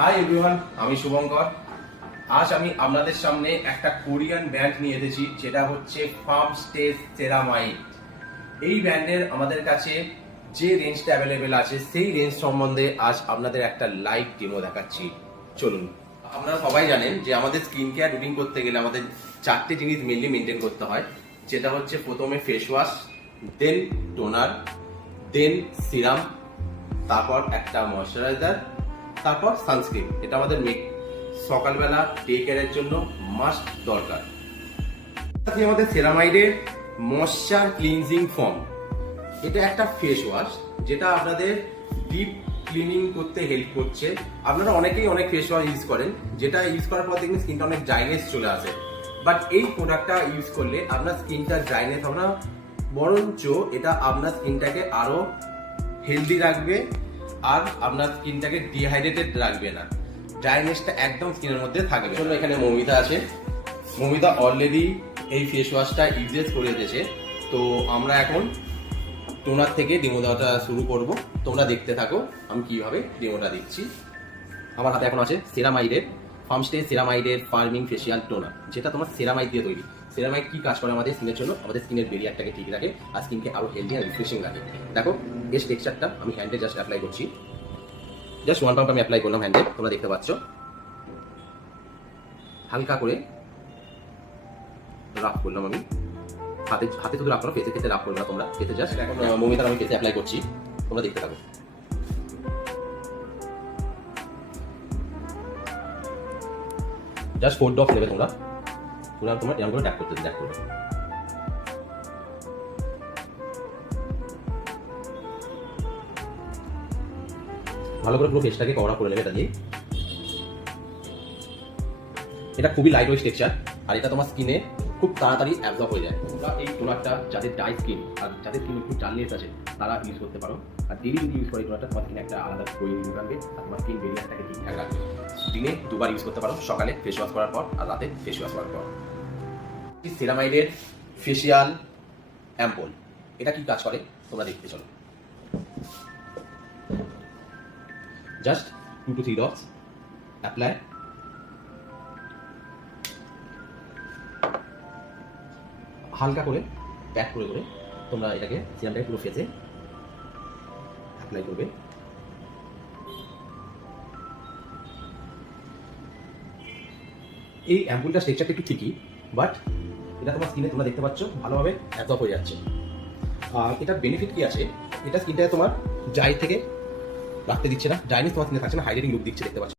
Hi everyone, আমি শুভঙ্কর। আজ আমি আপনাদের সামনে একটা কোরিয়ান ব্র্যান্ড নিয়ে এসেছি, যেটা হচ্ছে ফার্ম স্টে সেরামাইড। এই ব্র্যান্ডের আমাদের কাছে যে রেঞ্জটা অ্যাভেলেবেল আছে সেই রেঞ্জ সম্বন্ধে আজ আপনাদের একটা লাইভ ডেমো দেখাচ্ছি। চলুন। আপনারা সবাই জানেন যে আমাদের স্কিন কেয়ার রুটিন করতে গেলে আমাদের চারটে জিনিস মেনলি মেনটেন করতে হয়, যেটা হচ্ছে প্রথমে ফেস ওয়াশ, দেন টোনার, দেন সিরাম, তারপর একটা ময়শ্চারাইজার, তারপর সানস্ক্রিন। এটা আমাদের সকালবেলা ডে কেয়ারের জন্য মাস্ট দরকার। তাতে আমাদের সেরামাইডের ময়শ্চার ক্লিনজিং ফর্ম, এটা একটা ফেস ওয়াশ যেটা আপনাদের ডিপ ক্লিনিং করতে হেল্প করছে। আপনারা অনেকেই অনেক ফেস ওয়াশ ইউজ করেন, যেটা ইউজ করার পর দেখবেন স্কিনটা অনেক ড্রাইনেস চলে আসে। বাট এই প্রোডাক্টটা ইউজ করলে আপনার স্কিনটা ড্রাইনেস হবে না, বরঞ্চ এটা আপনার স্কিনটাকে আরো হেলদি রাখবে আর আপনার স্কিনটাকে ডিহাইড্রেটেড রাখবে না, ড্রাইনেসটা একদম স্কিনের মধ্যে থাকবে। চলো, এখানে মৌমিতা আছে। মৌমিতা অলরেডি এই ফেস ওয়াশটা ইউজ করে দিয়েছে, তো আমরা এখন টোনার থেকে ডেমো দেওয়াটা শুরু করব। তোমরা দেখতে থাকো আমি কিভাবে ডেমোটা দিচ্ছি। আমার হাতে এখন আছে সেরামাইডের ফার্মস্টে সেরামাইডের ফার্মিং ফেসিয়াল টোনার, যেটা তোমার সেরামাইড দিয়ে তৈরি। সেরামাইড কি কাজ করে আমাদের স্কিনের জন্য? আমাদের স্কিনের বেরিয়ারটাকে ঠিক রাখে আর স্কিনকে আরো হেলদি আর রিফ্রেশিং রাখে। দেখো এই টেক্সচারটা আমি হ্যান্ডে জাস্ট অ্যাপ্লাই করছি। জাস্ট 1 পাম্প আমি অ্যাপ্লাই করলাম হ্যান্ডে, তোমরা দেখতে পাচ্ছ। হালকা করে রাফ করলাম আমি, হাতে শুধু রাফ করো, ফেসে ক্ষেত্রে রাফ করো না তোমরা, ফেসে জাস্ট। এখন মৌমিতার আমি ফেসে অ্যাপ্লাই করছি, তোমরা দেখতে থাকো। জাস্ট 4 ড্রপ নেবে তোমরা, পুরো তোমরা এরকম করে ট্যাপ করতে করবে। ভালো করে পুরো ফেসটাকে কভার আপ করে নেবে এটা দিয়ে। এটা খুবই লাইট ওয়েট টেক্সচার আর এটা তোমার স্কিনে খুব তাড়াতাড়ি অ্যাবজর্ব হয়ে যায়। তোমরা এই টোনারটা যাদের ড্রাই স্কিন আর যাদের স্কিন একটু ডালনেস আছে তারা ইউজ করতে পারো। আর ডেইলি যদি ইউজ করে টোনারটা, তোমার স্কিনে একটা আলাদা গ্লোয়িং লুক আনবে আর তোমার স্কিন বেরিয়ারটাকে ঠিকঠাক রাখবে। দিনে 2 বার ইউজ করতে পারো, সকালে ফেস ওয়াশ করার পর আর রাতে ফেস ওয়াশ করার পর। সেরামাইডের ফেসিয়াল অ্যাম্পল, এটা কি কাজ করে তোমরা দেখতে চলো। Just 2 to 3 drops apply. হালকা করে প্যাক করে করে তোমরা এটাকে সিরামটাকে পুরো ফেসে অ্যাপ্লাই করবে। এই অ্যাম্পুলটা স্ট্রাকচারটা একটু ঠিকই, বাট এটা তোমার স্কিনে তোমরা দেখতে পাচ্ছ ভালোভাবে অ্যাবজর্ব হয়ে যাচ্ছে। আর এটার বেনিফিট কি আছে, এটা স্কিনটাকে তোমার ড্রাই থেকে রাখতে দিচ্ছে না, ড্রাইনেস তোমার স্কিনে থাকছে না, হাইড্রেটিং লুক দিচ্ছে, দেখতে পাচ্ছ।